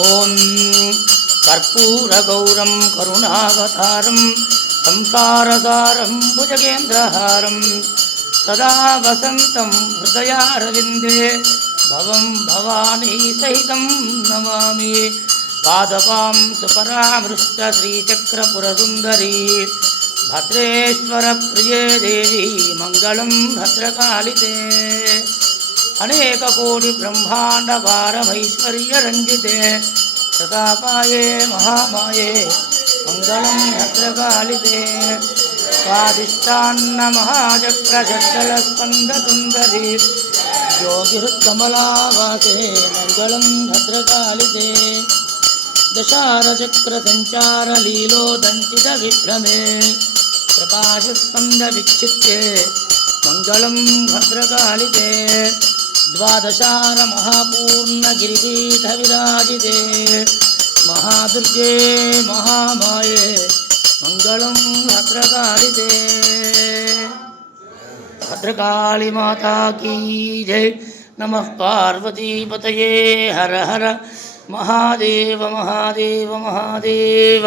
ఓం కర్పూరగౌరం కరుణావతారం సంసారసారం భుజగేంద్రహారం సదా వసంతం హృదయారవిందే భవం భవానీ సహితం నమామి. పాదపాం సుపరామృష్ట శ్రీచక్రపురసుందరీ భద్రేశ్వర ప్రియే దేవి మంగళం భద్రకాళితే. అనేక కోటి బ్రహ్మాండ పారమైశ్వర్య రంజితే ప్రతాపాయే మహామాయే మంగళం భద్రకాళితే. స్వాదిష్టాన్న మహాచక్రచట్టల స్కందసుందరీ యోగికమలావాసే మంగళం భద్రకాళితే. దశారచక్ర సంచార లీలోదంచిత విభ్రమే ప్రకాశస్కంద విక్షిప్తే మంగళం భద్రకాళితే. ద్వాదశార మహాపూర్ణ గిరిపీఠ విరాజితే మహాదుర్గే మహామాయే మంగళం భద్రకాళితే. భద్రకాళి మాతా కీ జై. నమః పార్వతీపతయే. హర హర మహాదేవ మహాదేవ మహాదేవ.